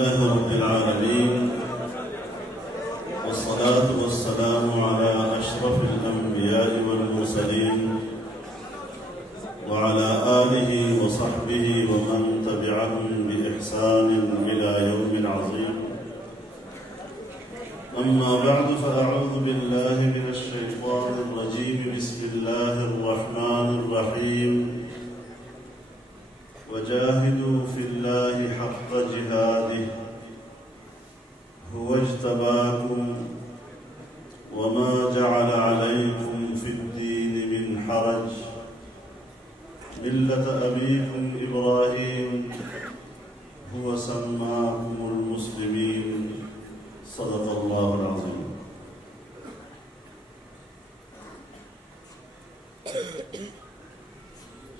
لله رب العالمين والصلاة والسلام على أشرف الأنبياء والمرسلين وعلى آله وصحبه ومن تبعهم بإحسان إلى يوم عظيم. أما بعد فأعوذ بالله من الشيطان الرجيم. بسم الله الرحمن الرحيم. وجاهدوا في الله حق جهاده هو اجتباكم وما جعل عليكم في الدين من حرج ملة أبيكم إبراهيم هو سماكم المسلمين. صدق الله العظيم.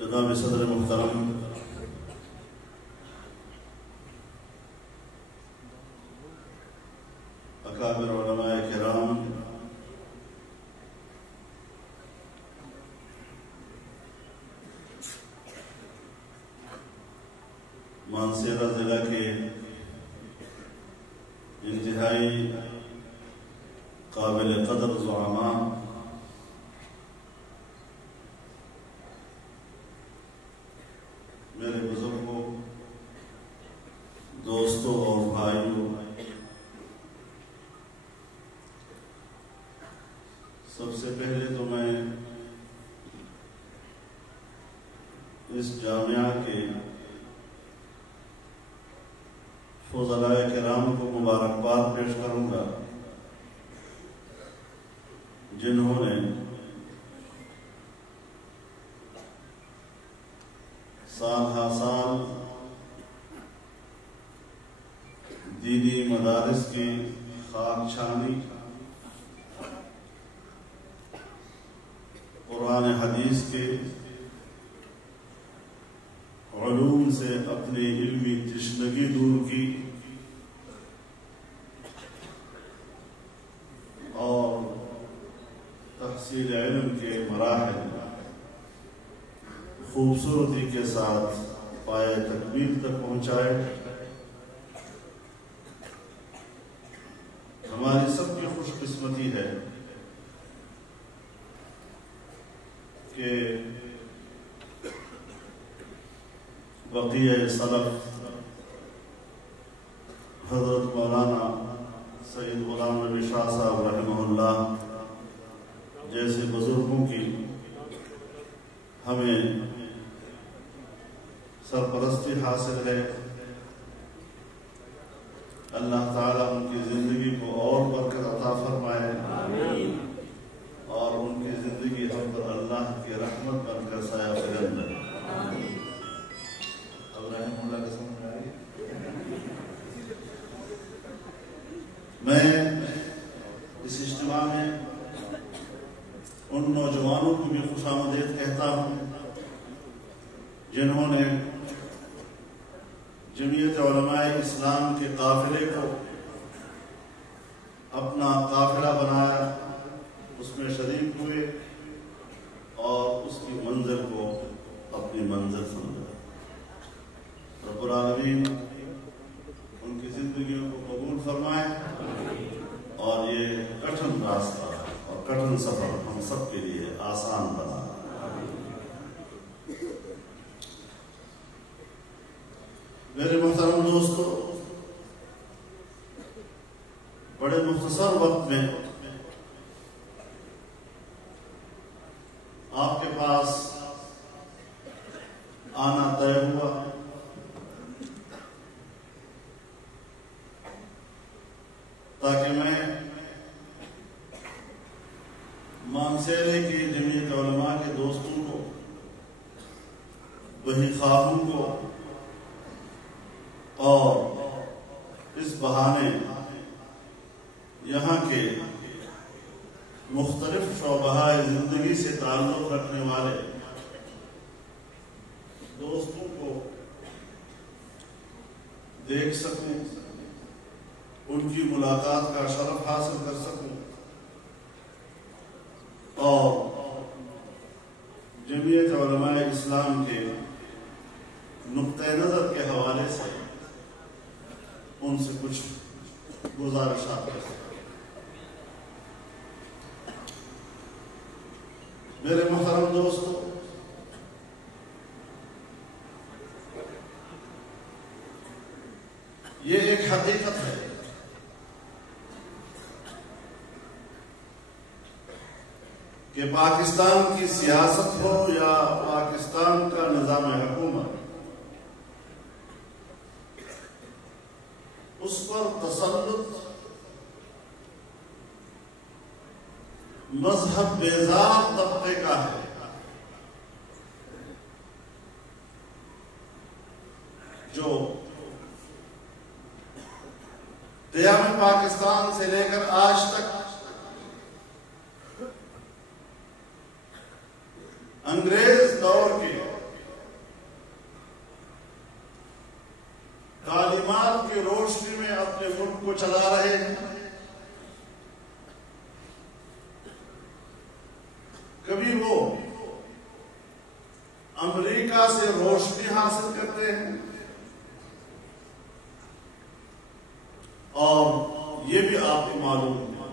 جناب صدر محترم، اکابر علماء کرام، مانسہرہ ضلع کے انتہائی قابل قدر زعماء، میرے بزرگوں، دوستوں اور بھائیوں، سب سے پہلے تو میں اس جامعہ کے فضلاء کرام کو مبارکباد پیش کروں گا جنہوں نے سال ہا سال دینی مدارس کی خاک چھانی، قرآن حدیث کے علوم سے اپنی علمی تشنگی دور کی اور تحصیل علم کے مراحل خوبصورتی کے ساتھ پائے تکمیل تک پہنچائے. ہماری سب کی خوش قسمتی ہے کہ بقیہ سلف حضرت مولانا سید غلام نبی شاہ صاحب رحمہ اللہ جیسے بزرگوں کی ہمیں سرپرستی حاصل ہے. اللہ تعالیٰ ان کی زندگی کو اور برکت عطا فرمائے اور ان کی زندگی ہم پر اللہ کی رحمت بن کر سایہ فگن ہے. اب رحمہ اللہ کا سمجھ آئی. میں اس اجتماع میں ان نوجوانوں کو بھی خوش آمدید کہتا ہوں جنہوں نے جمعیت علماء اسلام کے قافلے کو اپنا قافلہ بنایا، اس میں شریک ہوئے اور اس کی منزل کو اپنی منزل سمجھا. رب العالمین ان کی زندگیوں کو قبول فرمائے اور یہ کٹھن راستہ اور کٹھن سفر ہم سب کے لیے آسان بنا. میرے محترم دوستو، بڑے مختصر وقت میں آپ کے پاس آنا طے ہوا. تاکہ میں مانسہرے کی جمعیت علماء کے دوستوں کو، وہی خواہوں کو اور اس بہانے یہاں کے مختلف شعبہ زندگی سے تعلق رکھنے والے دوستوں کو دیکھ سکوں، ان کی ملاقات کا شرف حاصل کر سکوں اور جمعیت علماء اسلام کے نقطۂ نظر کے حوالے سے ان سے کچھ گزارشات کر سکتا ہوں۔ میرے محترم دوستو، یہ ایک حقیقت ہے کہ پاکستان کی سیاست ہو یا پاکستان کا نظام حکومت، اس پر تسلط مذہب بیزار طبقے کا ہے، جو قیام پاکستان سے لے کر آج تک انگریز دور کے تعلیمات کی روشنی میں اپنے ملک کو چلا رہے ہیں۔ کبھی وہ امریکہ سے روشنی حاصل کرتے ہیں، اور یہ بھی آپ کو معلوم ہے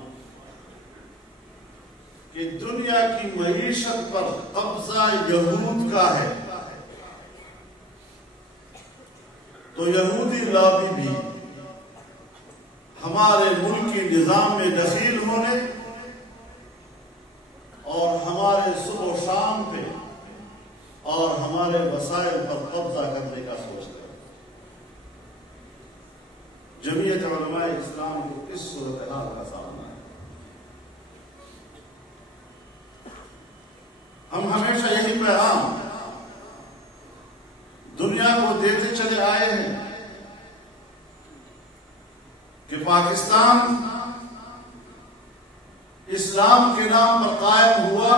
کہ دنیا کی معیشت پر قبضہ یہود کا ہے، تو یہودی لابی بھی ہمارے ملکی نظام میں دخیل ہونے اور ہمارے صبح و شام پہ اور ہمارے وسائل پر قبضہ کرنے کا سوچتا ہے۔ جمعیت علماء اسلام کو اس صورتحال کا سامنا ہے۔ ہم ہمیشہ یہی پیغام دنیا کو دیتے چلے آئے ہیں کہ پاکستان اسلام کے نام پر قائم ہوا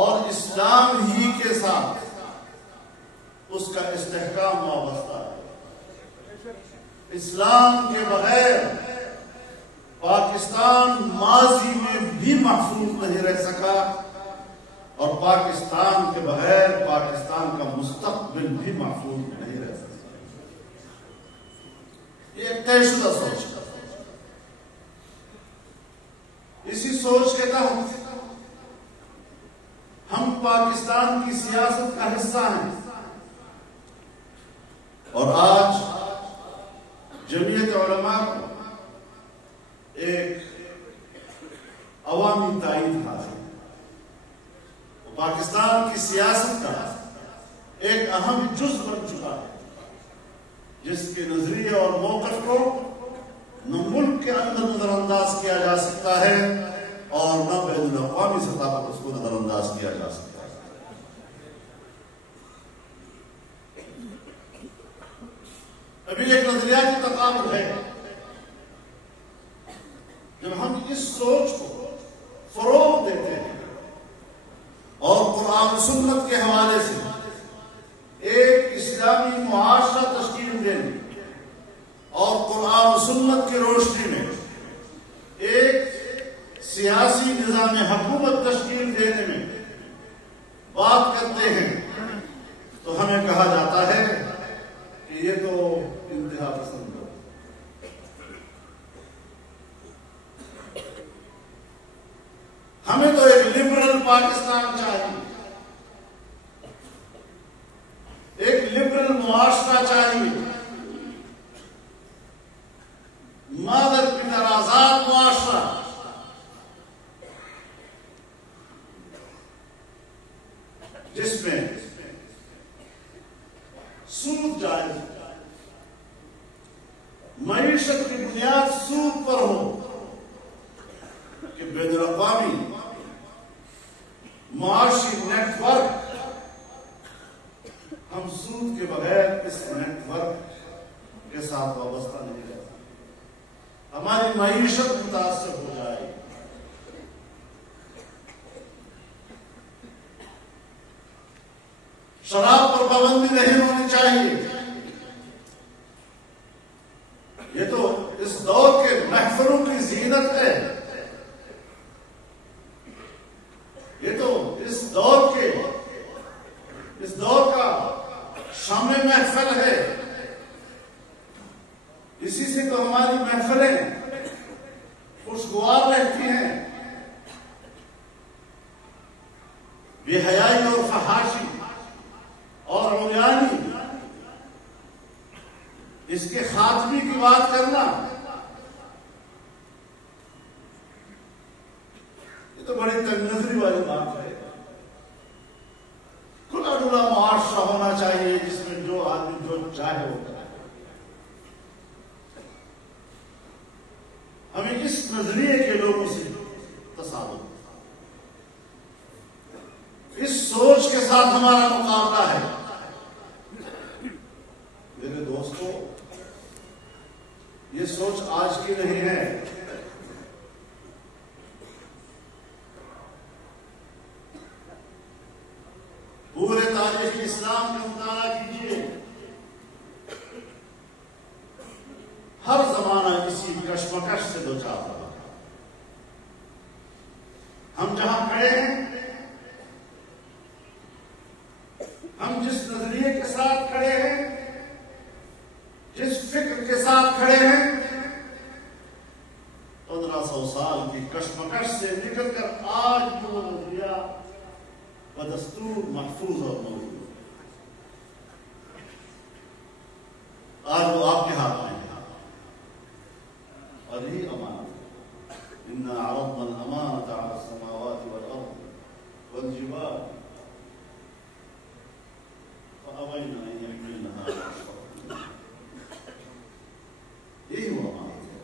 اور اسلام ہی کے ساتھ اس کا استحکام وابستہ ہے۔ اسلام کے بغیر پاکستان ماضی میں بھی محفوظ نہیں رہ سکا، اور پاکستان کے بغیر پاکستان کا مستقبل بھی محفوظ نہیں رہ سکتا۔ یہ ایک طے شدہ سوچ ہے۔ اسی سوچ کے تحت ہم پاکستان کی سیاست کا حصہ ہیں، اور آج جمعیت علماء کو ایک عوامی تائید حاصل ہے۔ پاکستان کی سیاست کا ایک اہم جز بن چکا ہے، جس کے نظریے اور موقف کو نہ ملک کے اندر نظر انداز کیا جا سکتا ہے اور نہ بین الاقوامی سطح پر اس کو نظر انداز کیا جا سکتا ہے۔ ابھی ایک نظریاتی تقابل ہے۔ جب ہم اس سوچ کو فروغ دیتے ہیں اور قرآن و سنت کے حوالے سے ایک اسلامی معاشرہ تشکیل دینے اور قرآن و سنت کی روشنی میں ایک سیاسی نظام حکومت تشکیل دینے میں بات کرتے ہیں، تو ہمیں کہا جاتا ہے کہ یہ تو انتہا پسند ہے۔ ہمیں تو ایک لبرل پاکستان چاہیے، ایک لبرل معاشرہ چاہیے، مادر پتر آزاد معاشرہ، جس میں سود جائز، معیشت کی بنیاد سود پر ہو، کہ بین الاقوامی معاشی نیٹ ورک، ہم سود کے بغیر اس نیٹ ورک کے ساتھ وابستہ نہیں رہ سکتے، ہماری معیشت متاثر ہو جائے۔ شراب پر پابندی نہیں ہونی چاہیے۔ یہ تو اس دور کے محفلوں کی زینت ہے، یہ تو اس دور کا شامل محفل ہے تو ہماری محفلیں خوشگوار رہتی ہیں، بے حیائی اور فحاشی اور عریانی اس کے خاتمے کی بات کرنا، یہ تو بڑی تنگ نظری والی بات ہے۔ کھلا ڈھلا معاشرہ ہونا چاہیے جس میں جو آدمی جو چاہے وہ کرے۔ ہمیں اس نظریے کے لوگوں سے تصادم، اس سوچ کے ساتھ ہمارا مقابلہ ہے۔ میرے دوستو، یہ سوچ آج کی نہیں ہے، پورے تاریخ اسلام کا مطالعہ کیجیے، ہر زمانہ اسی کشمکش سے دوچار رہا۔ ہم جہاں کھڑے ہیں، ہم جس نظریے کے ساتھ کھڑے ہیں، جس فکر کے ساتھ کھڑے ہیں، 1500 سال کی کشمکش سے نکل کر آج جو نظریہ بدستور محفوظ اور موجود آج وہ آپ کے ہاتھ میں ہے، اور یہی امانت۔ انا عرضنا الامانۃ علی السماوات والارض والجبال فابین ان یحملنها واشفقن، یہی وہ امانت ہے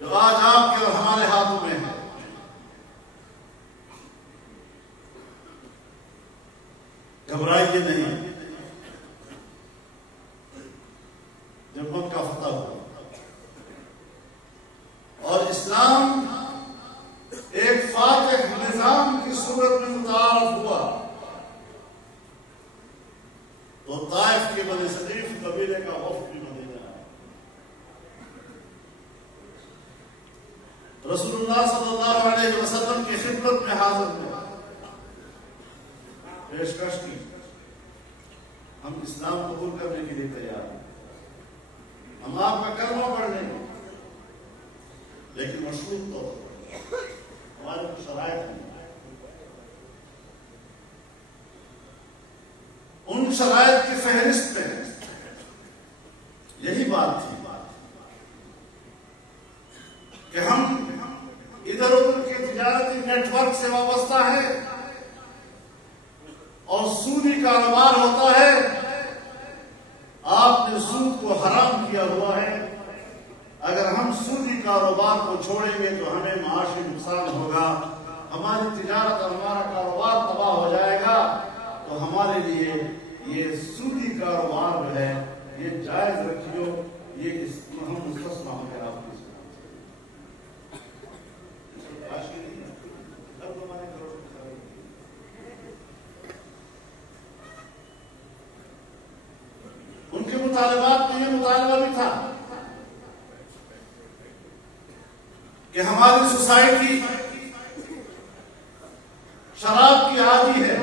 جو آج آپ کے اور ہمارے ہاتھوں میں ہے۔ گھبرائیے نہیں، جب مکہ فتح ہوا اور اسلام ایک فاتح نظام کی صورت میں متعارف ہوا، تو طائف کے بنی ثقیف قبیلے کا وفد بھی مدینہ آیا۔ رسول اللہ صلی اللہ علیہ وسلم کی خدمت میں حاضر ہوا، پیشکش کی، ہم اسلام قبول کرنے کے لیے تیار ہیں، ہم آپ کا کلمہ پڑھ لیں گے، لیکن مشروط طور پر ہمارے کچھ شرائط ہیں۔ ان شرائط کی فہرست میں یہی بات تھی کہ ہم ادھر ادھر کے تجارتی نیٹ ورک سے وابستہ ہیں اور سودی کاروبار ہوتا ہے، آپ نے سود کو حرام کیا ہوا ہے۔ اگر ہم سودی کاروبار کو چھوڑیں گے تو ہمیں معاشی نقصان ہوگا، ہماری تجارت اور ہمارا کاروبار تباہ ہو جائے گا، تو ہمارے لیے یہ سودی کاروبار جو ہے یہ جائز رکھیو، یہ اس ہم مستثنا ہو کر آپ کی ان کے مطالبات میں یہ مطالبہ بھی تھا کہ ہماری سوسائٹی شراب کی عادی ہے،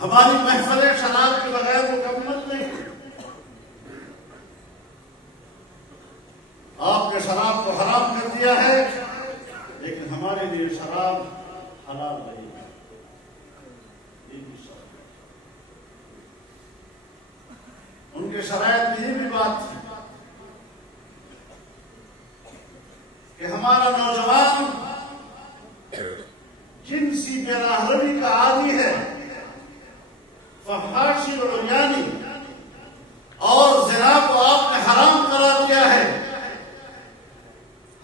ہماری محفلیں شراب کے بغیر مکمل نہیں۔ آپ نے شراب کو حرام کر دیا ہے، لیکن ہمارے لیے شراب حلال نہیں ہے۔ ان کے شرائط میں یہ بھی بات تھی کہ ہمارا نوجوان جنسی بےراہروی کا عادی ہے، فحاشی اور عریانی اور زنا کو آپ نے حرام قرار دیا ہے،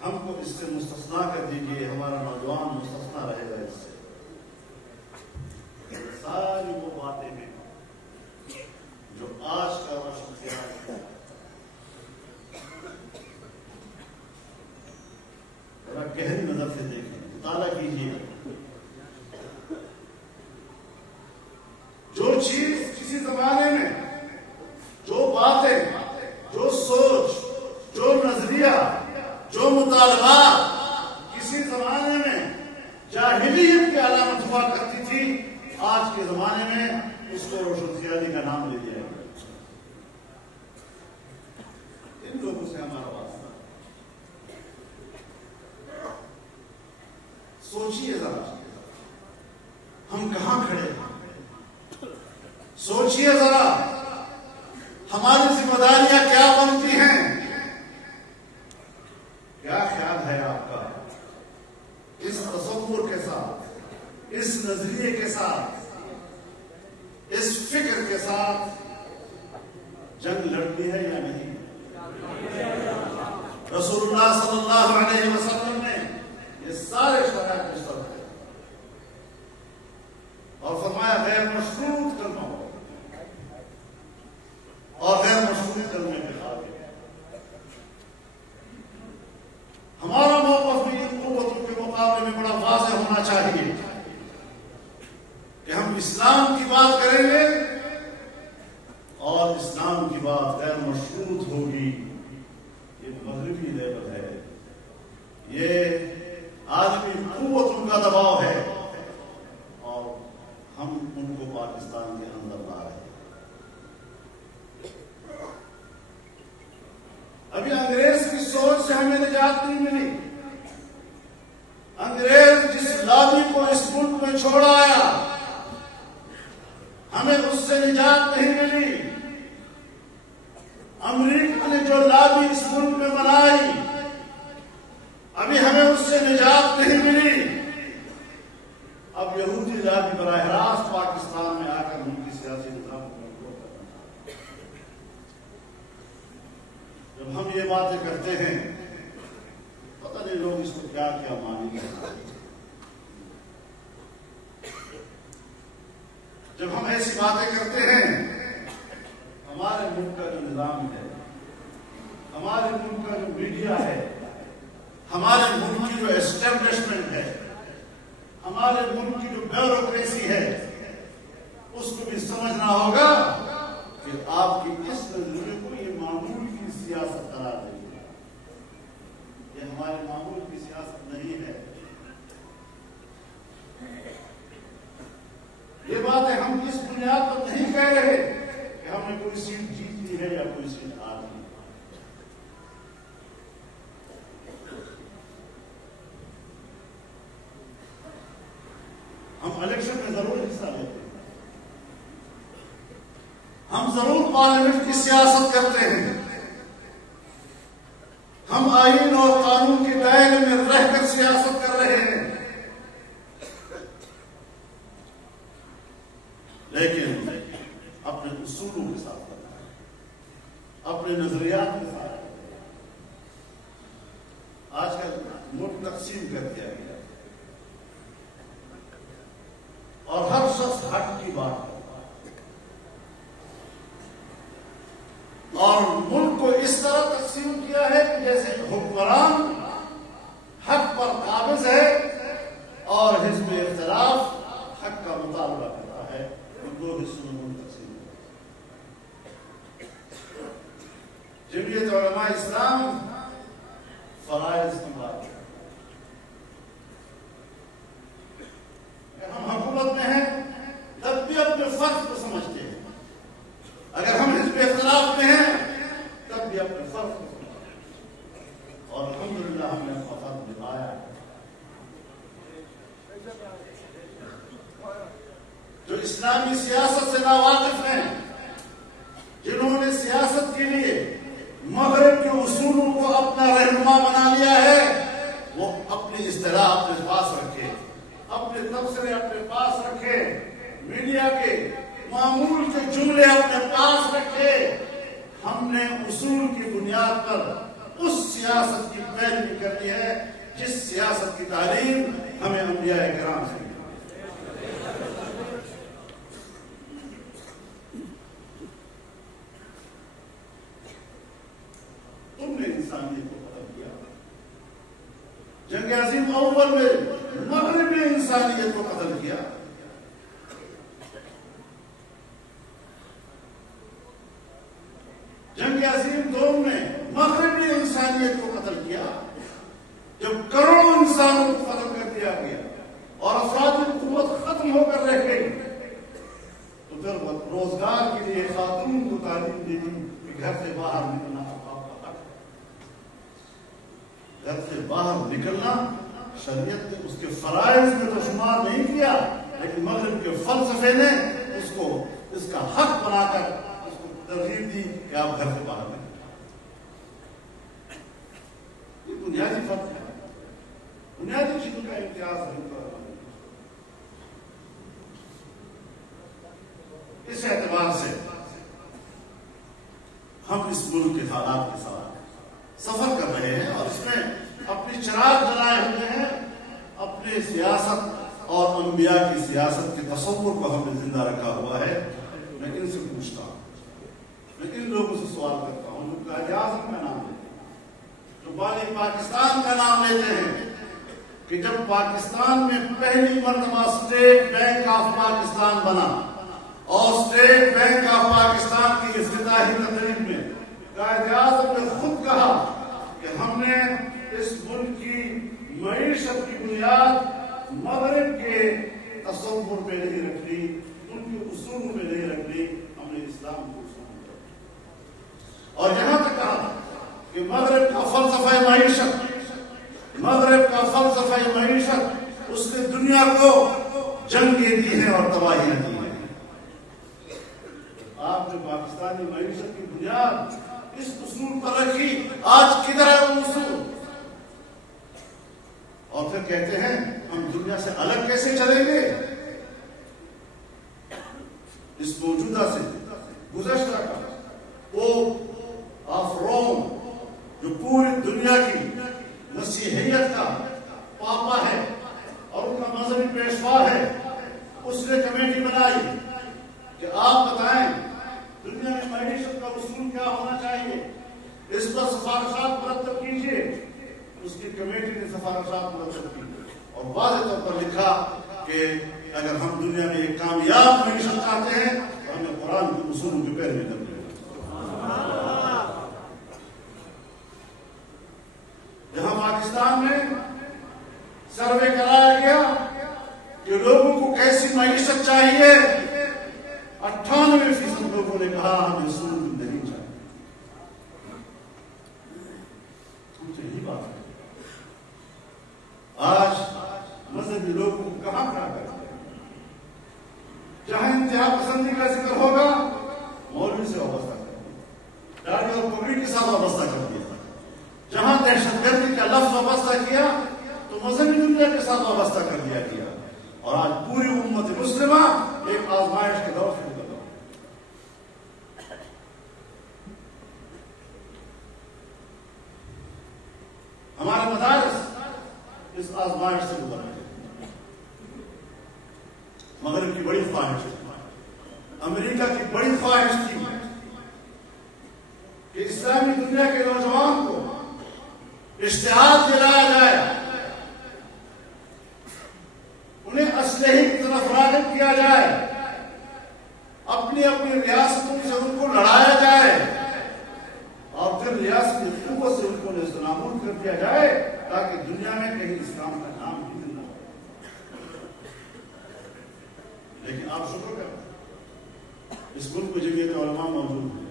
ہم کو اس سے مستثنا کر دیجیے، ہمارا نوجوان مستثنا رہے گا اس سے۔ ساری وہ باتیں ہیں جو آج کا روشن ہے، ذرا گہری نظر سے دیکھیں، مطالعہ کیجیے۔ جو چیز کسی زمانے میں، جو باتیں، جو سوچ، جو نظریہ، جو مطالبات کسی زمانے میں جاہلیت کی علامت ہوا کرتی تھی، آج کے زمانے میں اس کو روشن خیالی کا نام لے دیا گیا۔ سے ہمارا واسطہ ہے. سوچئے ذرا ہم کہاں کھڑے ہیں. سوچئے ذرا ہماری ذمہ داریاں کیا بنتی ہیں. کیا خیال ہے آپ کا اس تصور کے ساتھ، اس نظریے کے ساتھ، اس فکر کے ساتھ جنگ لڑتی ہے یا نہیں؟ رسول اللہ صلی اللہ علیہ وسلم نے یہ سارے شرائط مشترک ہے اور فرمایا غیر مشروط کلمہ ہو اور غیر مشروط کلمے کے خلاف. ہمارا موقف بھی ان قوتوں کے مقابلے میں بڑا واضح ہونا چاہیے کہ ہم اسلام کی بات کریں گے اور اسلام کی بات غیر مشروط ہوگی. یہ مغربی لیول ہے، یہ عالمی قوتوں کا دباؤ ہے اور ہم ان کو پاکستان کے اندر لا رہے ہیں. ابھی انگریز کی سوچ سے ہمیں نجات نہیں ملی. انگریز جس لابی کو اس ملک میں چھوڑ آیا ہمیں اس سے نجات نہیں ملی. امریکہ نے جو لابی اس ملک میں بنائی ابھی ہمیں اس سے نجات نہیں ملی. اب یہودی لابی براہ راست پاکستان میں آ کر ملکی سیاسی نظام کو کنٹرول کرنا. جب ہم یہ باتیں کرتے ہیں پتہ نہیں لوگ اس کو کیا کیا مانیں گے. جب ہم ایسی باتیں کرتے ہیں ہمارے ملک کا جو نظام ہے، ہمارے ملک کا جو میڈیا ہے، ہمارے ملک کی جو اسٹیبلشمنٹ ہے، ہمارے ملک کی جو بیوروکریسی ہے، اس کو بھی سمجھنا ہوگا کہ آپ کی اس نظریے کو یہ معمول کی سیاست قرار دے گی. یہ ہمارے معمول کی سیاست نہیں ہے. یہ باتیں ہم اس بنیاد پر نہیں کہہ رہے کہ ہم نے کوئی سیٹ جیتنی ہے یا کوئی سیٹ ہارنی ہے. ہم الیکشن میں ضرور حصہ لیتے ہیں، ہم ضرور پارلیمنٹ کی سیاست کرتے ہیں، ہم آئین اور قانون کے دائرے میں رہ کر سیاست کر رہے ہیں. لیکن اپنے اصولوں کے ساتھ کرنا ہے، اپنے نظریات کے ساتھ. آج کل ملک تقسیم کر دیا گیا اور ہر شخص حق کی بات کرتا ہے اور ملک کو اس طرح تقسیم کیا ہے کہ جیسے حکمران حق پر قابض ہے اور حزب اختلاف حق کا مطالبہ کرتا ہے. دو حصوں میں تقسیم ہے. جمعیت علماء اسلام فرائض کی بات ہے. ہم حکومت میں ہیں تب بھی اپنے فرض کو سمجھتے ہیں. اگر ہم حزب اختلاف میں ہیں تب بھی اپنے فرض کو سمجھتے ہیں. اور الحمدللہ ہم نے اپنا فرض نبھایا ہے. جو اسلامی سیاست سے ناواقف ہیں، جنہوں نے سیاست کے لیے مغرب کے اصولوں کو اپنا رہنما بنا لیا ہے، وہ اپنی اصطلاح اپنے پاس رکھے، اپنے تبصرے اپنے پاس رکھے، میڈیا کے معمول کے جملے اپنے پاس رکھے. ہم نے اصول کی بنیاد پر اس سیاست کی پیروی کرنی ہے جس سیاست کی تعلیم ہمیں انبیاء کرام سے. تم نے انسانیت کو ختم کیا. جنگ عظیم اول میں مغرب نے انسانیت کو قتل کیا. جنگ عظیم دوم میں مغرب نے انسانیت کو قتل کیا. جب کروڑوں انسانوں کو ختم کر دیا گیا اور افرادی قوت ختم ہو کر رہ گئی تو پھر روزگار کے لیے خاتون کو تعلیم دی کہ گھر سے باہر نکلنا آپ کا حق ہے. باہر نکلنا شریعت نے اس کے فرائض میں تو شمار نہیں کیا، لیکن مغرب کے فلسفے نے اس کا حق بنا کر اس کو ترغیب دی کہ آپ گھر سے باہر نکلیں۔ یہ بنیادی فرق ہے، بنیادی چیزوں کا امتیاز ہے۔ اس اعتبار سے ہم اس ملک کے حالات کے ساتھ سفر کر رہے ہیں اور اس میں اپنی چراغ جلائے ہوئے ہیں، اپنے سیاست اور انبیاء کی سیاست کے تصور کو ہم نے زندہ رکھا ہوا ہے۔ میں ان سے پوچھتا ہوں، میں ان لوگوں سے سوال کرتا ہوں جو قائد اعظم کا نام لیتے ہیں، جو بانی پاکستان کا نام لیتے ہیں، کہ جب پاکستان میں پہلی مرتبہ اسٹیٹ بینک آف پاکستان بنا اور اسٹیٹ بینک آف پاکستان کی افتتاحی تقریب میں قائد اعظم نے خود کہا کہ ہم نے اس ملک کی معیشت کی بنیاد مغرب کے تصور پہ نہیں رکھنی، ان کے اصول پہ نہیں رکھنی، ہم نے اسلام کو اصول میں رکھا۔ اور یہاں تک کہا کہ مغرب کا فلسفہ معیشت اس نے دنیا کو جنگیں دی ہیں اور تباہیاں دی ہیں۔ آپ نے پاکستانی معیشت کی بنیاد اس اصول پر رکھی، آج کدھر ہے وہ اصول؟ اور پھر کہتے ہیں ہم دنیا سے الگ کیسے چلیں گے؟ اس موجودہ سے گزشتہ کا پوپ آف روم جو پوری دنیا کی مسیحیت کا پاپا ہے اور ان کا مذہبی پیشوا ہے، اس نے کمیٹی بنائی کہ آپ بتائیں دنیا میں معیشت کا اصول کیا ہونا چاہیے، اس پر سفارشات مرتب کیجیے۔ اس کی کمیٹی نے سفارشات مرتب کی اور واضح طور پر لکھا کہ اگر ہم دنیا میں ایک کامیاب معیشت چاہتے ہیں تو ہمیں قرآن کے اصولوں کی پیروی کرنی ہے۔ جہاں پاکستان میں سروے کرایا گیا کہ لوگوں کو کیسی معیشت چاہیے، 98% لوگوں نے کہا ہمیں اصول نہیں چاہیے۔ یہی بات ہے آج مذہبی لوگوں کو کہاں کھڑا کرتے ہیں؟ جہاں انتہا پسندی کا ذکر ہوگا مولوی سے وابستہ کر دیا، داڑھی اور پگڑی کے ساتھ وابستہ کر دیا، جہاں دہشت گردی کا لفظ وابستہ کیا تو مذہبی دنیا کے ساتھ وابستہ کر دیا گیا، اور آج پوری امت مسلمہ ایک آزمائش کے دور سے گزر رہا ہے۔ ہمارے مدارس اس آزمائش سے گزر رہے ہیں۔ مغرب کی بڑی خواہش تھی، امریکہ کی بڑی خواہش تھی کہ اسلامی دنیا کے نوجوان کو اشتہار دلایا جائے، انہیں اسلحے کی طرف راغب کیا جائے، اپنی اپنی ریاستوں سے ان کو لڑایا جائے اور پھر ریاستی قوت سے ان کو نابود کر دیا جائے تاکہ دنیا میں کہیں اسلام کا نام بھی زندہ ہو۔ لیکن آپ شکر کریں اس ملک میں جمعیت علماء موجود ہیں،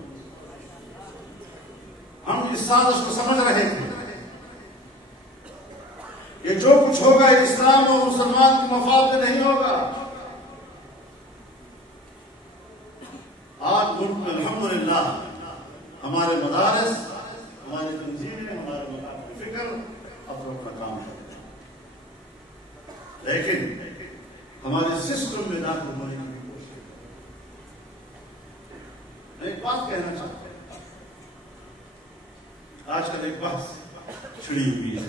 ہم اس سازش کو سمجھ رہے تھے کہ جو کچھ ہوگا اسلام اور مسلمان کے مفاد میں نہیں ہوگا۔ آج ملک میں الحمدللہ ہمارے مدارس، ہماری تنظیمیں، ہمارے مقام فکر اپنا کام کرتے ہیں، لیکن ہمارے سسٹم میں داخل ہونے کی کوشش۔ میں ایک بات کہنا چاہتا ہوں، آج کل ایک بات چھڑی ہوئی ہے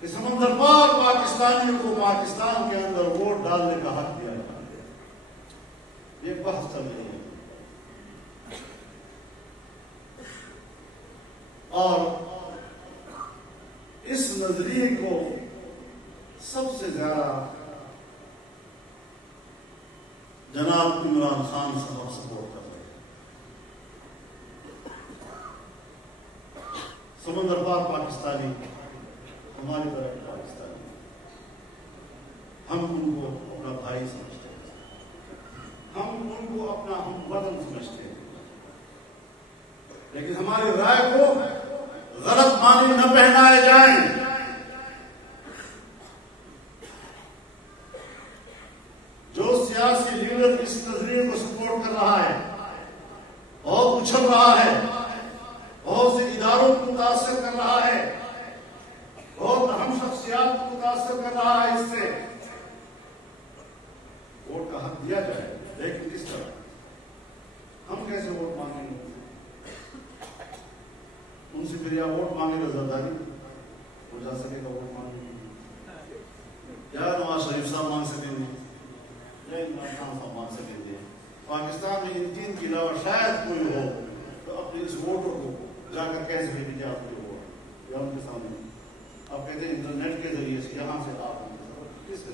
کہ سمندر پار پاکستانیوں کو پاکستان کے اندر ووٹ ڈالنے کا حق دیا جاتا ہے، یہ بحث چل رہی ہے، اور اس نظریے کو سب سے زیادہ جناب عمران خان صاحب سپورٹ کر رہے ہیں۔ سمندر پار پاکستانی ہماری طرف پاکستانی، ہم ان کو اپنا بھائی سمجھتے ہیں، ہم ان کو اپنا ہم وطن سمجھتے ہیں، لیکن ہماری رائے کو غلط معنی نہ پہنائے جائیں. جو سیاسی لیڈر اس نظریے کو سپورٹ کر رہا ہے اور اچھل رہا ہے، بہت سے اداروں کو متاثر کر رہا ہے، بہت اہم شخصیات کو متاثر کر رہا ہے، اس سے ووٹ کا حق دیا جائے. لیکن کس طرح؟ ہم کیسے ووٹ مانگیں گے؟ ان سے پھر یا ووٹ مانگے تو زرداری ہو جا سکے گا ووٹ مانگنے یا نواز شریف صاحب مانگ سکیں گے یا عمران خان صاحب مانگ سکیں گے. پاکستان میں ان تین کے علاوہ شاید کوئی ہو تو اپنے اس ووٹر کو جا کر کہہ سکے کہ آپ کوئی ہو یا ان کے سامنے آپ کہتے ہیں انٹرنیٹ کے ذریعے سے یہاں سے آپ کس کے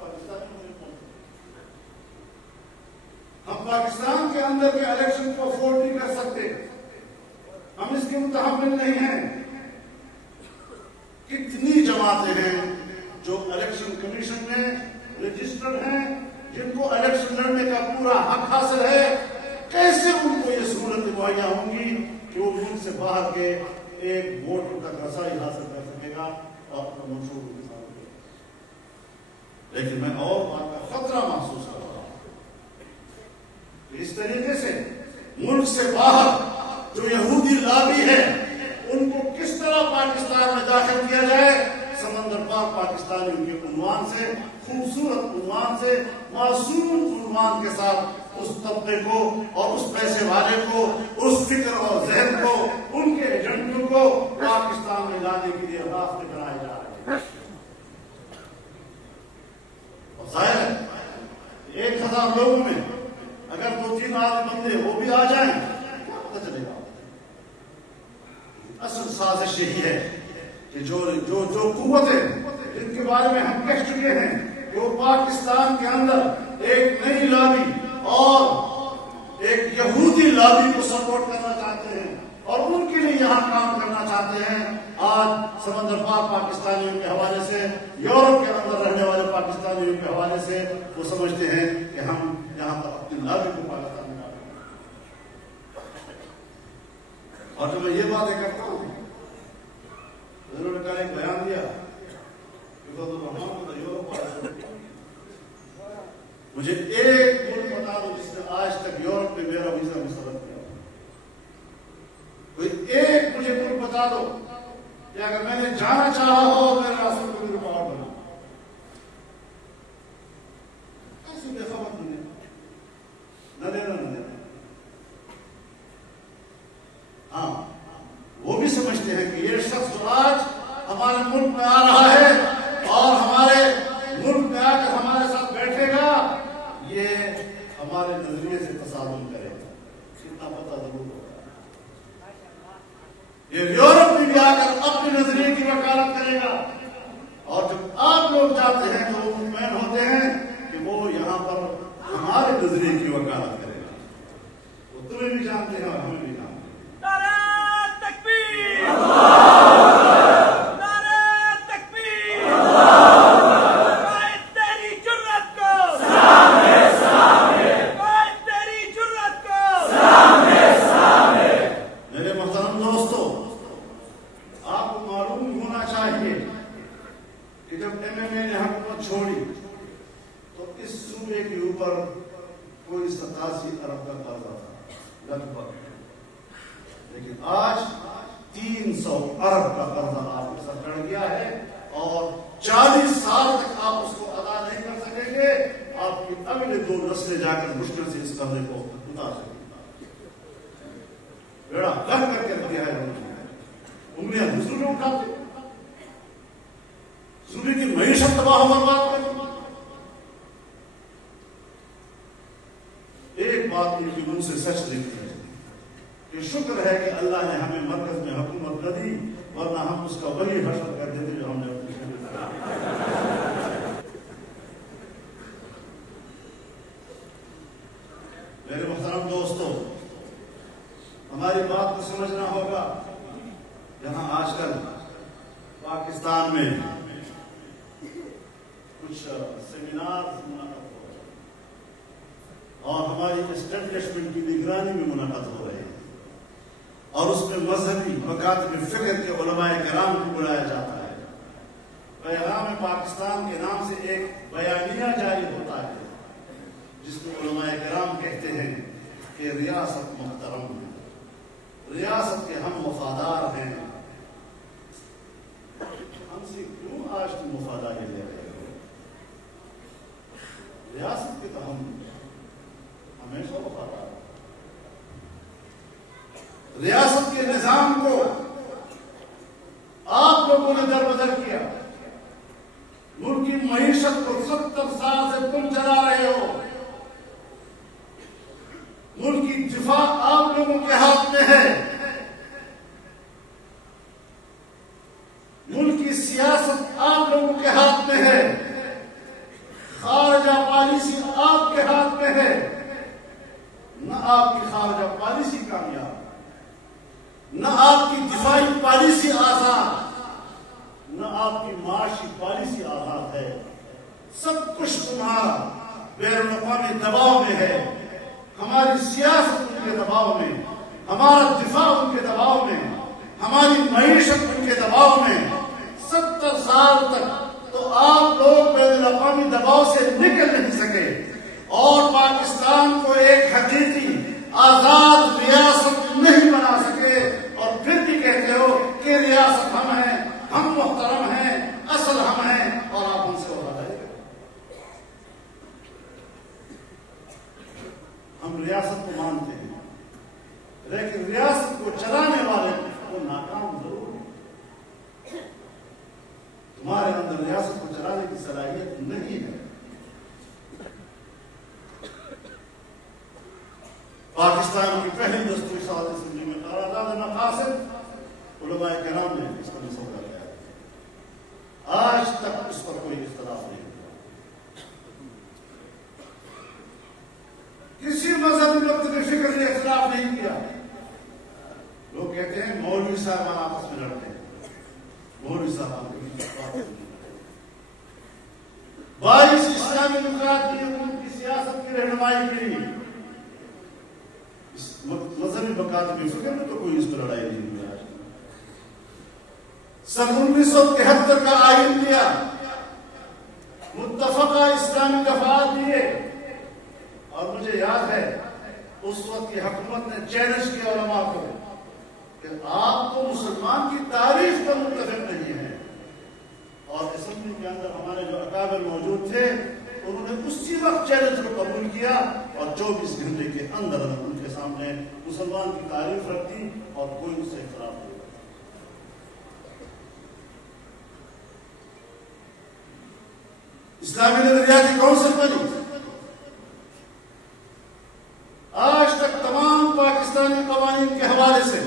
پاکستان میں ہم پاکستان کے اندر کے الیکشن کو افورڈ نہیں کر سکتے. ہم اس کے متحمل نہیں ہیں. کتنی جماعتیں ہیں جو الیکشن کمیشن میں رجسٹرڈ ہیں، جن کو الیکشن لڑنے کا پورا حق حاصل ہے. کیسے ان کو یہ سہولت مہیا ہوں گی کہ وہ ملک سے باہر کے ایک ووٹر تک رسائی حاصل کر سکے گا اور اپنا منشور کے ساتھ. لیکن میں اور بات کا خطرہ محسوس کر رہا ہوں. اس طریقے سے ملک سے باہر جو یہودی لابی ہے ان کو کس طرح پاکستان میں داخل کیا جائے. سمندر پار پاکستانیوں کے عنوان سے، خوبصورت عنوان سے، معصوم عنوان کے ساتھ اس طبقے کو اور اس پیسے والے کو، اس فکر اور ذہن کو، ان کے ایجنٹوں کو پاکستان میں لانے کے لیے راستے بنائے جا رہے ہیں. اور ظاہر ہے 1000 لوگوں میں اگر 2-3 آدمی بندے وہ بھی آ جائیں کیا پتہ چلے گا. اصل سازش یہی ہے کہ جو قوتیں جن کے بارے میں ہم کہہ چکے ہیں کہ وہ پاکستان کے اندر ایک نئی لابی اور ایک یہودی لابی کو سپورٹ کرنا چاہتے ہیں اور ان کے لیے یہاں کام کرنا چاہتے ہیں. آج سمندر پار پاکستانیوں کے حوالے سے، یورپ کے اندر رہنے والے پاکستانیوں کے حوالے سے وہ سمجھتے ہیں کہ ہم یہاں پر اپنی لابی کو پاکستان میں ڈالیں. اور جب میں یہ باتیں کرتا ہوں، انہوں نے کہا ایک بیان دیا مجھے ایک ملک بتا دو جس نے آج تک یورپ میں میرا ویزا مسترد کیا. کوئی ایک مجھے ملک بتا دو کہ اگر میں نے جانا چاہا ہو میرے راستے کو بھی رکاوٹ بنا. ایسی بے خبر نہ دینا. ہاں وہ بھی سمجھتے ہیں کہ یہ شخص جو آج ہمارے ملک میں آ رہا ہے اور ہمارے ملک میں آ کر ہمارے ساتھ بیٹھے گا، یہ ہمارے نظریے سے تصادم کرے گا. اتنا پتہ ضرور ہوگا. یہ یورپ میں بھی آ کر اپنے نظریے کی وکالت کرے گا اور جب آپ لوگ جاتے ہیں تو وہ مطمئن ہوتے ہیں کہ وہ یہاں پر ہمارے نظریے کی وکالت کرے گا. وہ تمہیں بھی جانتے ہیں اور ہمیں بھی جانتے ہیں. لیکن آج 300 ارب کا قرضہ آپ کے ساتھ چڑھ گیا ہے اور 40 سال تک آپ اس کو ادا نہیں کر سکیں گے. آپ کی اگلے 2 نسلیں جا کر مشکل سے اس قرضے کو اتار سکیں گے. بیڑا غرق کر کے دیا ہے انگلیاں دوسروں میں اٹھاتے، سوری کی معیشت تباہ و برباد کر. ایک بات ان کے منہ سے سچ نکلی ہے کہ شکر ہے کہ اللہ نے ہمیں مرکز میں حکومت نہ دی، ورنہ ہم اس کا وہی حشر کر دیتے جو ہم نے اپنی میرے محترم دوستو، ہماری بات کو سمجھنا ہوگا. یہاں آج کل پاکستان میں کچھ سیمینار اور ہماری اسٹیبلشمنٹ کی نگرانی میں منعقد ہو رہے ہیں اور اس میں مذہبی مکاتب فکر کے علماء کرام کو بلایا جاتا ہے. پیغام پاکستان کے نام سے ایک بیانیہ جاری ہوتا ہے جس میں علماء کرام کہتے ہیں کہ ریاست محترم ہے, ریاست کے ہم وفادار ہیں. ہم سے کیوں آج تم وفاداری لے رہے ہو؟ ریاست کے تو ہم ہمیشہ وفادار ہیں. ریاست کے نظام کو آپ لوگوں نے در بدر کیا. ملک کی معیشت کو 70 سال سے تم چلا رہے ہو. ملک کی دفاع آپ لوگوں کے ہاتھ میں ہے. ملک کی سیاست آپ لوگوں کے ہاتھ میں ہے. خارجہ پالیسی آپ کے ہاتھ میں ہے. نہ آپ کی خارجہ پالیسی کامیاب, نہ آپ کی دفاعی پالیسی آزاد, نہ آپ کی معاشی پالیسی آزاد ہے. سب کچھ تمہارا بین الاقوامی دباؤ میں ہے. ہماری سیاست ان کے دباؤ میں, ہمارا دفاع ان کے دباؤ میں, ہماری معیشت ان کے دباؤ میں. 70 سال تک تو آپ لوگ بین الاقوامی دباؤ سے نکل نہیں سکے اور پاکستان کو ایک حقیقی آزاد ریاست نہیں بنا سکے. اور پھر بھی کہتے ہو کہ ریاست ہم ہیں, ہم محترم ہیں, اصل ہم ہیں, اور آپ ہم سے وفاداری کریں. ہم ریاست کو مانتے ہیں لیکن ریاست کو چلانے والے وہ ناکام ضرور ہیں. تمہارے اندر ریاست کو چلانے کی صلاحیت نہیں ہے. پاکستان کی پہلی دستور ساز اسمبلی میں قرارداد مقاصد علماء کرام نے اس کا مسودہ تیار کیا. آج تک اس پر کوئی اختلاف نہیں ہوا. کسی مذہبی وقت نے فکر نے اختلاف نہیں کیا. لوگ کہتے ہیں مولوی صاحب آپس میں لڑتے ہیں. مولوی صاحب 22 اسلامی نکات کی ان کی سیاست کی رہنمائی کے لیے مذہبی مکاتب فکر میں تو کوئی اس پر لڑائی نہیں ہوئی. سن 1973 کا آئین دیا, متفقہ اسلامی دفعات دیے, اور مجھے یاد ہے اس وقت کی حکومت نے چیلنج کیا علماء کو کہ آپ تو مسلمان کی تاریخ پر متفق نہیں ہیں. اور اسمبلی کے اندر ہمارے جو اکابر موجود تھے انہوں نے اسی وقت چیلنج کو قبول کیا اور 24 گھنٹے کے اندر ان کے سامنے مسلمان کی تعریف رکھ دی اور کوئی اس سے اختلاف نہیں. اسلامی نظریاتی کونسل بنی. آج تک تمام پاکستانی قوانین کے حوالے سے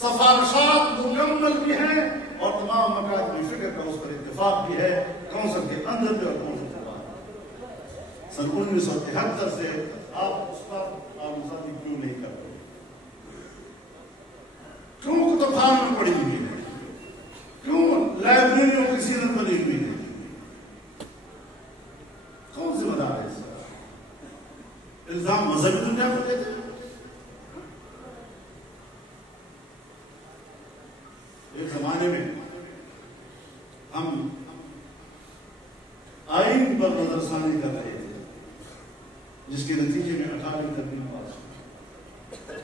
سفارشات مکمل بھی ہیں اور تمام مکاتب فکر کا اس پر اتفاق بھی ہے, کونسل کے اندر بھی اور کونسل کے باہر. سن 1973 سے آپ اس پر نامزدگی کیوں نہیں کرتے؟ کیوں کتابخانوں میں پڑی ہوئی ہے؟ کیوں لائبریریوں کی سیرت بنی ہوئی ہے؟ کون ذمہ دار ہے اس کا؟ الزام مذہبی دنیا کو دیتے ہیں. ایک زمانے میں ہم آئین پر نظر ثانی کر رہے تھے جس کے نتیجے میں 18ویں ترمیم پاس ہوئی.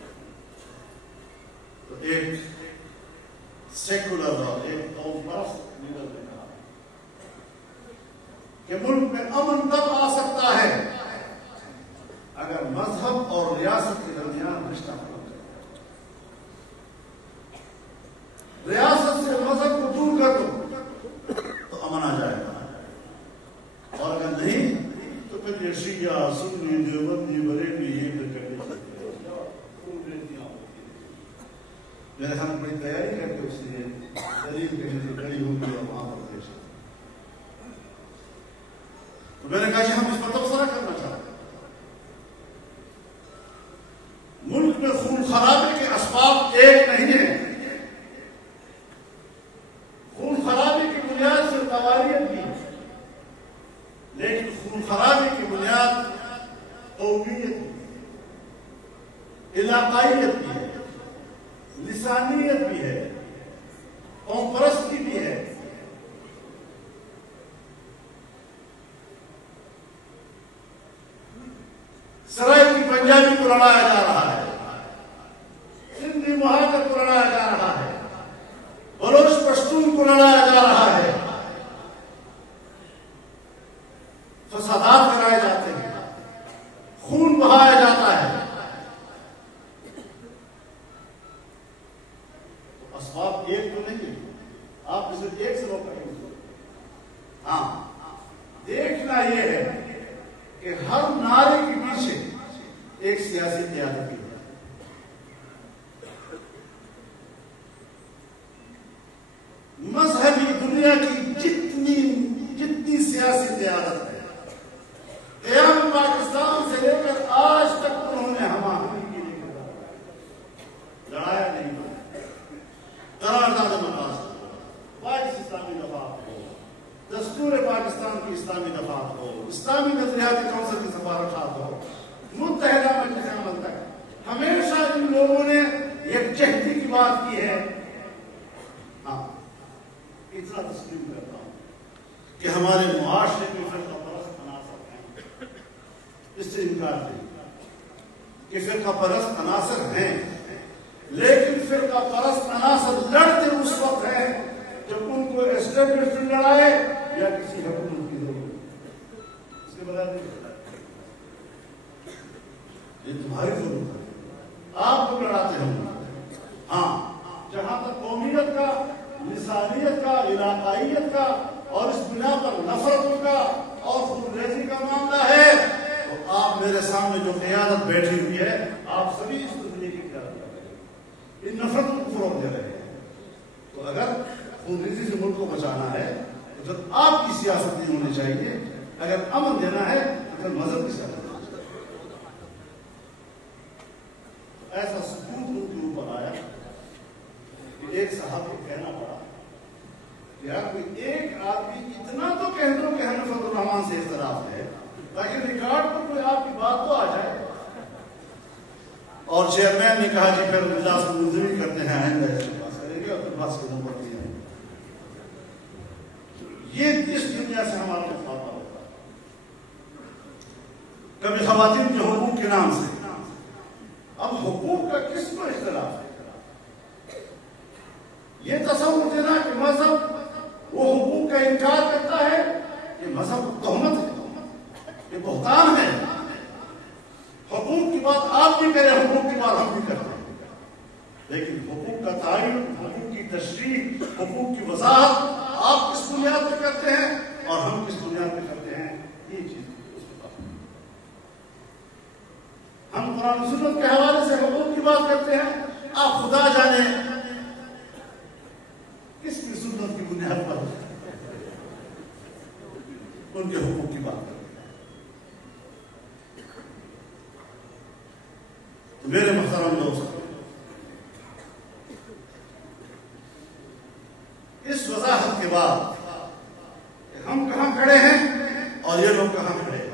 تو ایک سیکولر اور ایک قوم پرست لیڈر نے کہا کہ ملک میں امن تب آ سکتا ہے اگر مذہب اور ریاست کے درمیان رشتہ ہو جائے. ریاست سے مذہب کو دور کر دو تو امن آ جائے گا, اور اگر نہیں تو پھر یہ شیعہ سنی دیوبندی بریلوی یہ پھر میرے خیال بڑی تیاری کر کے اس لیے دلیل کہیں سے کھڑی ہوگی اور وہاں پر پیش. تو میں نے کہا کہ ہم اس پر تبصرہ کرنا چاہتے ہیں. ملک میں خون خرابے کے اسباب ایک نہیں ہیں. خون خرابے کی بنیاد صرف قواریت بھی ہے, لیکن خون خرابے کی بنیاد قومیت بھی ہے, علاقائیت بھی ہے, پنجابی کو لڑایا جا رہا ہے، سندھی مہاجر کو لڑایا جا رہا ہے، بلوچ پشتون کو لڑایا جا رہا ہے، فسادات کرائے جاتے ہیں، خون بہایا جاتا ہے. تو اسباب ایک تو نہیں، آپ اسے ایک سے روک کریں گے. ہاں، دیکھنا یہ ہے کہ ہر نعرے کے پیچھے ایک سیاسی قیادت ہے. مذہبی دنیا کی جتنی سیاسی قیادت ہے، قیام پاکستان سے لے کر آج تک انہوں نے ہماری لڑایا نہیں، قرارداد میں پاس ہو، باعث اسلامی دفعات ہو، دستور پاکستان کی اسلامی دفعات ہو، اسلامی نظریاتی کونسل کی سفارشات ہو، متحدہ مجلس عمل تک ہمیشہ ان لوگوں نے یکجہتی کی بات کی ہے. ہاں، اتنا تسلیم کرتا ہوں کہ ہمارے معاشرے میں فرقہ پرست عناصر ہیں، اس سے انکار نہیں کہ فرقہ پرست عناصر ہیں، لیکن فرقہ پرست عناصر لڑتے اس وقت ہیں جب ان کو اسٹیبلشمنٹ لڑائے یا کسی حکومت کی ضرورت. اس کے بغیر نہیں ہوتا. یہ تمہاری ضرورت ہے، آپ کو لڑاتے ہیں. ہاں، جہاں تک قومیت کا، لسانیت کا، علاقائیت کا اور اس بنا پر نفرتوں کا اور خونریزی کا معاملہ ہے تو آپ میرے سامنے جو قیادت بیٹھی ہوئی ہے، آپ سبھی اس نظریے کی قیادت کر رہے ہیں، ان نفرتوں کو فروغ دے رہے ہیں. تو اگر خونریزی سے ملک کو بچانا ہے تو پھر آپ کی سیاست نہیں ہونی چاہیے. اگر امن دینا ہے تو پھر مذہب کی سیاست ہونی چاہیے. ایسا ثبوت ان کے اوپر آیا کہ ایک صاحب کو کہنا پڑا کہ یار کوئی ایک آدمی اتنا تو کہہ دو کہ ہمیں فضل الرحمان سے اختلاف ہے تاکہ ریکارڈ پر کوئی آپ کی بات تو آ جائے. اور چیئرمین نے کہا جی پھر اجلاس کو ملتوی کرتے ہیں، آئندہ پاس کریں گے اور پھر بس کے نمبر دیا. یہ اس دنیا سے ہمارا مفادہ ہوتا ہے. کبھی خواتین کے حقوق کے نام سے، اب حقوق کا کس کو اختلاف ہے؟ یہ تصور دینا کہ مذہب وہ حقوق کا انکار کرتا ہے، یہ مذہب تہمت ہے، یہ بہتان ہے. حقوق کی بات آپ بھی کریں، حقوق کی بات ہم بھی کرتے ہیں، لیکن حقوق کا تعین، حقوق کی تشریح، حقوق کی وضاحت آپ کس بنیاد پہ کرتے ہیں اور ہم کس بنیاد پہ کرتے ہیں، یہ چیز ہم قرآن و سنت کے حوالے سے حقوق کی بات کرتے ہیں، آپ خدا جانے کس کی سنت کی بنیاد پر ان کے حقوق کی بات کرتے ہیں. تو میرے محترم دوست، اس وضاحت کے بعد کہ ہم کہاں کھڑے ہیں اور یہ لوگ کہاں کھڑے ہیں،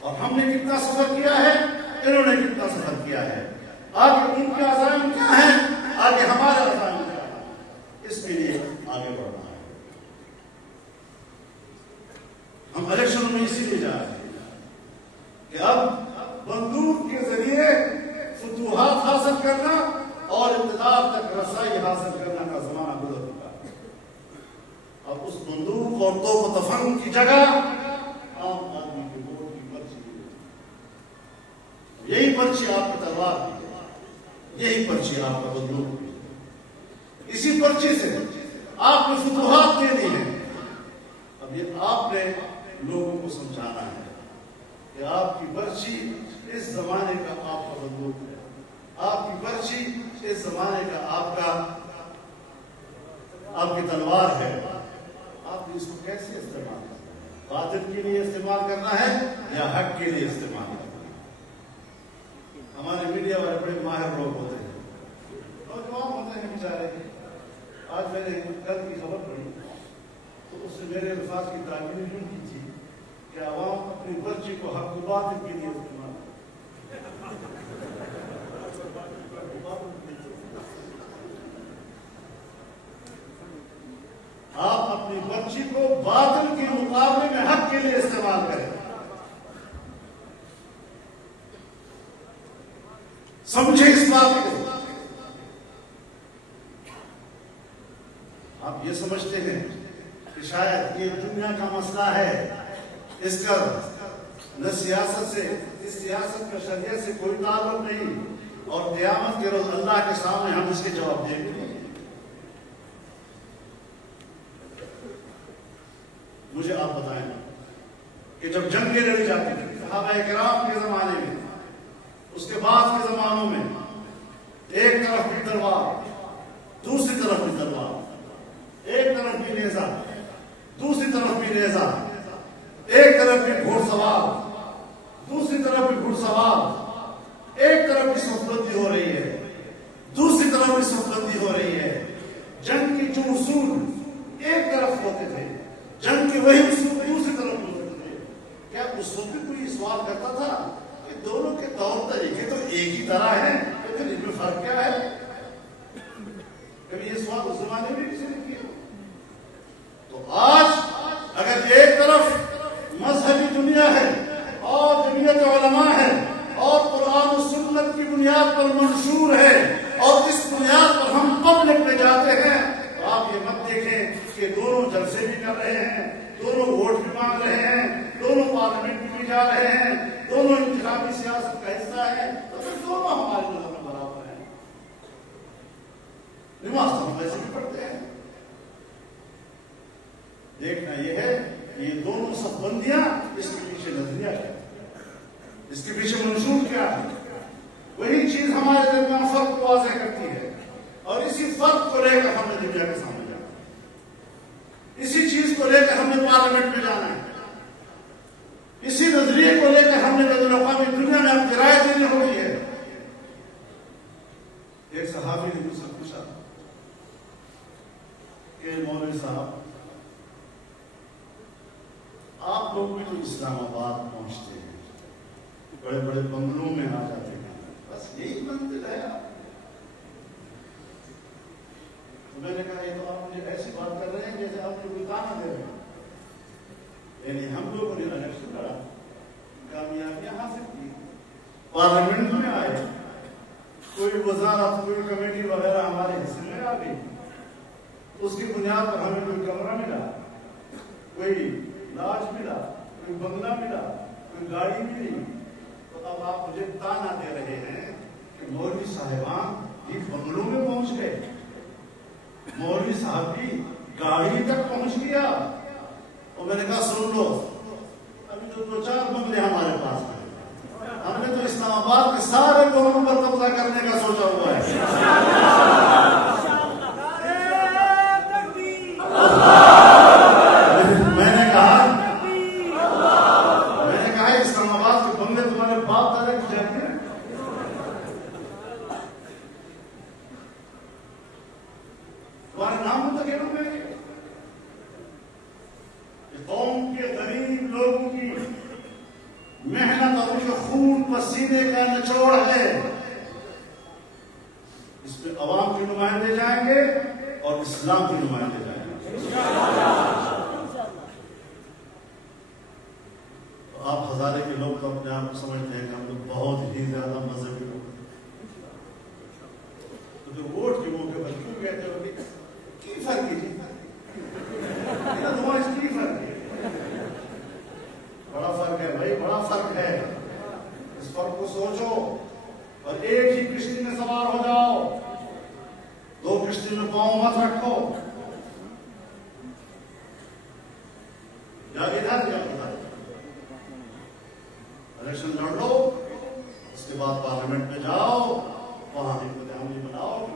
اور ہم نے کتنا سفر کیا ہے، انہوں نے کتنا سفر کیا ہے، آگے ان کے عزائم کیا ہیں، آگے ہمارے عزائم کیا ہیں، اس کے لیے آگے بڑھنا ہے. ہم الیکشن میں اسی لیے جا رہے ہیں کہ اب بندوق کے ذریعے فتوحات حاصل کرنا اور اقتدار تک رسائی حاصل کرنا کا زمانہ گزر چکا ہے. اب اس بندوق اور توپ و تفنگ کی جگہ عام آدمی کے ووٹ کی پرچی، یہی پرچی آپ کی تلوار کی، یہی پرچی آپ کا بندوق کی، اسی پرچی سے آپ نے فتوحات دینی ہے. اب یہ آپ نے لوگوں کو سمجھانا ہے کہ آپ کی پرچی اس زمانے کا آپ کا بندوق ہے، آپ کی پرچی اس زمانے کا آپ کی تلوار ہے. آپ نے اس کو کیسے استعمال کرنا ہے؟ باطل کے لیے استعمال کرنا ہے یا حق کے لیے استعمال کرنا ہے؟ ہمارے میڈیا والے بڑے ماہر لوگ ہوتے ہیں، نوجوان ہوتے ہیں بیچارے. آج میں نے کل کی خبر پڑھی تو اس سے میرے الفاظ کی تعبیر یوں کی تھی کہ عوام اپنی پرچی کو حق و باطل کے لیے استعمال آپ اپنی پرچی کو باطل کے مقابلے میں حق کے لیے استعمال کریں. سمجھے اس بات کو. آپ یہ سمجھتے ہیں کہ شاید یہ دنیا کا مسئلہ ہے, اس کا نہ سیاست سے, اس سیاست کا شریعت سے کوئی تعلق نہیں, اور قیامت کے روز اللہ کے سامنے ہم اس کے جواب دیں گے. مجھے آپ بتائیں کہ جب جنگیں لڑی جاتی تھیں صحابہ کرام کے زمانے میں, اس کے بعد کے زمانوں میں, ایک طرف بھی تلوار, دوسری طرف بھی تلوار, ایک طرف بھی نیزہ, دوسری طرف بھی نیزہ, ایک طرف بھی گھوڑ سوار, دوسری طرف بھی گھوڑ سوار, ایک طرف بھی صف بندی ہو رہی ہے, دوسری طرف بھی صف بندی ہو رہی ہے. جنگ کی جو اصول ایک طرف ہوتے تھے, جنگ کے وہی اصول دوسری طرف ہوتے تھے. کیا اس وقت کوئی سوال کرتا تھا کہ دونوں کے طور طریقے تو ایک ہی طرح ہیں, تو ان میں فرق کیا ہے؟ کبھی یہ سوال اس زمانے میں کسی نے کیا؟ تو آج اگر ایک طرف مذہبی دنیا ہے اور جمعیت علماء ہے اور قرآن و سنت کی بنیاد پر منشور ہے, اور اس بنیاد پر ہم پبلک میں جاتے ہیں, تو آپ یہ مت دیکھیں کہ دونوں جلسے بھی کر رہے ہیں, دونوں ووٹ بھی مانگ رہے ہیں, دونوں پارلیمنٹ میں بھی جا رہے ہیں, دونوں انتخابی سیاست کا حصہ ہے, تو پھر دونوں ہماری نظر میں برابر ہیں. نماز تو ہم ویسے بھی پڑھتے ہیں. دیکھنا یہ ہے کہ یہ دونوں سب بندیاں, اس کے پیچھے نظریہ کیا ہے, اس کے پیچھے منشور کیا ہے, وہی چیز ہمارے درمیان فرق کو واضح کرتی ہے, اور اسی فرق کو لے کر ہم نے دنیا کے سامنے جانا ہے, اسی چیز کو لے کر ہم نے پارلیمنٹ میں جانا ہے, اسی نظریے کو لے کر ہم نے بین الاقوامی دنیا میں اب رائے دینی ہوگی ہے. ایک صحابی نے مجھ سے پوچھا کہ مولوی صاحب, آپ لوگ بھی تو اسلام آباد پہنچتے ہیں, بڑے بڑے بنگلوں میں آ جاتے ہیں, بس یہی منزل ہے آپ. تو میں نے کہا یہ تو آپ مجھے ایسی بات کر رہے ہیں جیسے آپ مجھے بتانا دے رہے ہیں. یعنی ہم لوگوں نے الیکشن لڑا, کامیابیاں حاصل کی, پارلیمنٹ میں آئے, کوئی وزارت, کوئی کمیٹی وغیرہ ہمارے حصے میں آ گئی, اس کی بنیاد پر ہمیں کوئی کمرہ ملا, کوئی لاج ملا, کوئی بنگلہ ملا, کوئی گاڑی ملی, تو اب آپ مجھے تانا دے رہے ہیں کہ مولوی صاحبان بھی بنگلوں میں پہنچ گئے, مولوی صاحب بھی گاڑی تک پہنچ گیا. اور میں نے کہا سن لو, ابھی تو 2-4 بنگلے ہمارے پاس ہیں, ہم نے تو اسلام آباد کے سارے لوگوں پر قبضہ کرنے کا سوچا ہوا ہے. میں نے کہا اسلام آباد کے بنگلے تمہارے باپ دادا کی جاتی ہیں, تمہارے نام تو کہہ میں قوم کے غریب لوگوں کی محنت اور ان کے خون پسینے کا نچوڑ ہے. اس میں عوام کے نمائندے جائیں گے اور اسلام کے نمائندے جائیں گے. تو آپ ہزارے کے لوگ تو اپنے آپ کو سمجھتے ہیں کہ ہم لوگ بہت ہی زیادہ مذہبی لوگ ہیں, تو جو ووٹ کے موقع پر کیوں کہتے ہو کہ فرق کی بڑا فرق ہے بھائی, بڑا فرق ہے. اس فرق کو سوچو اور ایک ہی کشتی میں سوار ہو جاؤ, 2 کشتی میں پاؤں مت رکھو, یا ادھر یا ادھر. الیکشن لڑ لو, اس کے بعد پارلیمنٹ میں جاؤ, وہاں حکمت عملی بناؤ.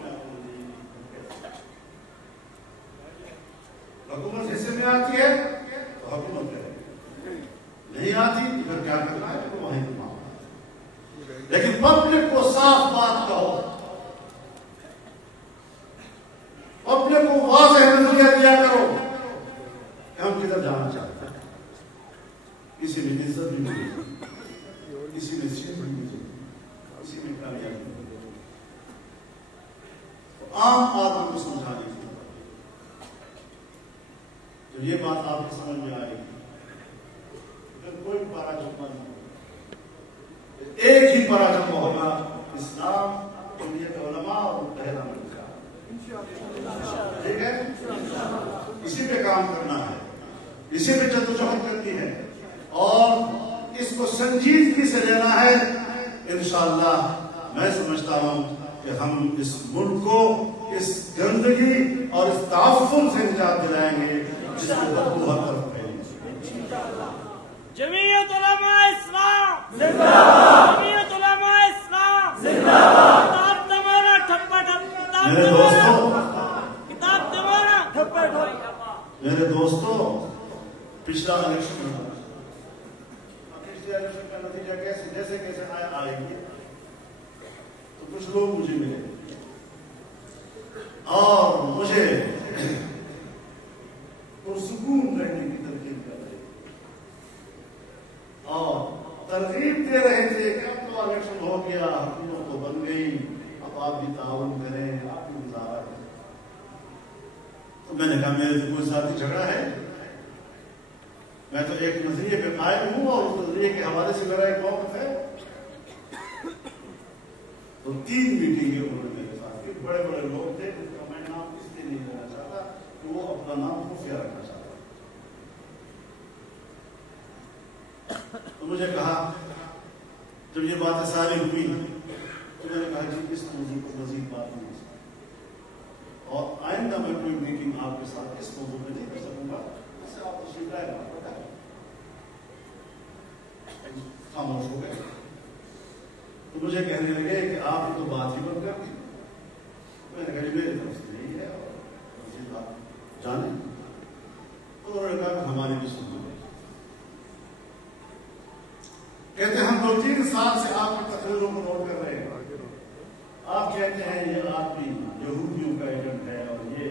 حکومت حصے میں آتی ہے تو حکومت کرے, نہیں آتی تو پھر کیا کرنا ہے, تو وہیں معاملہ. لیکن پبلک کو صاف بات کہو, پبلک کو واضح نظریہ دیا کرو کہ ہم کدھر جانا چاہتے ہیں. کسی میں عزت بھی ملے, کسی میں صحت بھی ملے, کسی میں کامیابی ملے, تو عام آدمی کو سمجھا دیجیے. تو یہ بات آپ کو سمجھ میں آئے گی. کوئی پارا جمع نہیں, ایک ہی پارا جمع ہوگا, اسلام جمعیت علماء اور متحدہ ملکہ، ٹھیک ہے؟ اسی پہ کام کرنا ہے، اسی پہ جدوجہد کرنی ہے اور اس کو سنجیدگی سے لینا ہے۔ انشاءاللہ میں سمجھتا ہوں کہ ہم اس ملک کو اس گندگی اور اس تعفن سے نجات دلائیں گے جس میں بدبو ہر طرف پھیلی۔ جمعیت علماء اسلام زندہ باد، جمعیت علماء اسلام زندہ باد۔ کتاب تمہارا ٹھپا ٹھپ، میرے دوستوں، کتاب تمہارا ٹھپا ٹھپ۔ میرے دوستوں، پچھلا الیکشن میں پچھلے الیکشن کا نتیجہ جیسے کیسے آئے گی تو کچھ لوگ مجھے ملے اور مجھے پرسکون رہنے کی ترغیب کر رہے اور ترغیب دے رہے تھے کہ اب تو الیکشن ہو گیا، حکومت تو بن گئی، اب آپ بھی تعاون کریں، آپ بھی مظاہرہ کریں۔ تو میں نے کہا میرے تو کوئی ذاتی جھگڑا ہے، میں تو ایک نظریے پہ قائم ہوں اور اس نظریے کے حوالے سے میرا ایک موقف ہے۔ تو 3 میٹنگیں انہوں نے میرے ساتھ کی، بڑے بڑے لوگ تھے جن کا میں نام اس لیے نہیں لینا چاہتا کہ وہ اپنا نام خفیہ رکھنا چاہتا۔ تو مجھے کہا جب یہ باتیں ساری ہوئی تو میں نے کہا جی اس موضوع کو مزید بات نہیں ہو سکتی اور آئندہ میں کوئی میٹنگ آپ کے ساتھ اس موضوع پہ نہیں کر سکوں گا، اس سے آپ تشریف لائے گا۔ خاموش ہو گئے تو مجھے کہنے لگے کہ آپ تو بات ہی بند کر دی۔ میں نے کہا میرے طرف سے نہیں ہے اور مزید بات جانیں۔ انہوں نے کہا کہ ہماری بھی سنو۔ کہتے ہیں ہم 2-3 سال سے آپ کی تقریروں کو نوٹ کر رہے ہیں، آپ کہتے ہیں یہ آدمی یہودیوں کا ایجنٹ ہے اور یہ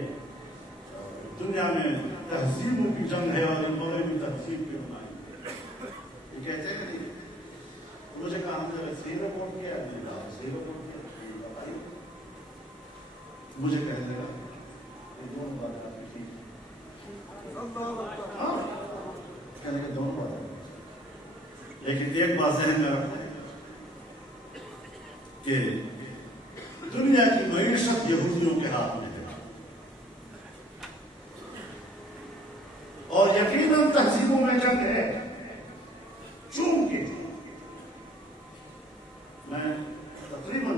دنیا میں تہذیبوں کی جنگ ہے اور مغربی تہذیب کی بنائی، یہ کہتے ہیں کہ نہیں؟ مجھے کہا ہم نے صحیح رپورٹ کیا ہے، صحیح رپورٹ کیا، مجھے کہنے لگا دونوں بات کافی ٹھیک ہے، کہنے کہ دونوں بات، لیکن ایک بات ذہن میں رکھنا ہے کہ دنیا کی معیشت یہودیوں کے ہاتھ میں ہے اور یقیناً تہذیبوں میں جنگ ہے، چونکہ میں تقریباً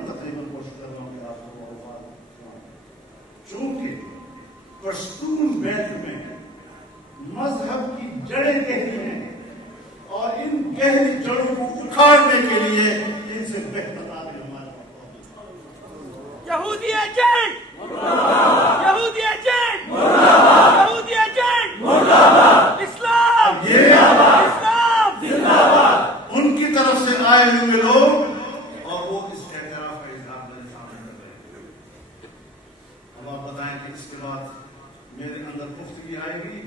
کوشش کر رہا ہوں کہ آپ کو چونکہ پشتون بیلٹ میں مذہب کی جڑیں گہری ہیں اور ان گہری جڑوں کو اکھاڑنے کے لیے ان سے بہتر آدمی ہمارے پاس۔ یہودی ایجنٹ یہودی ایجنٹ یہودی ایجنٹ اسلام اسلام زندہ باد۔ ان کی طرف سے آئے ہوئے لوگ اور وہ اس اعتراف کا اظہار میرے سامنے کر رہے ہیں۔ اب آپ بتائیں کہ اس کے بعد میرے اندر پختگی آئے گی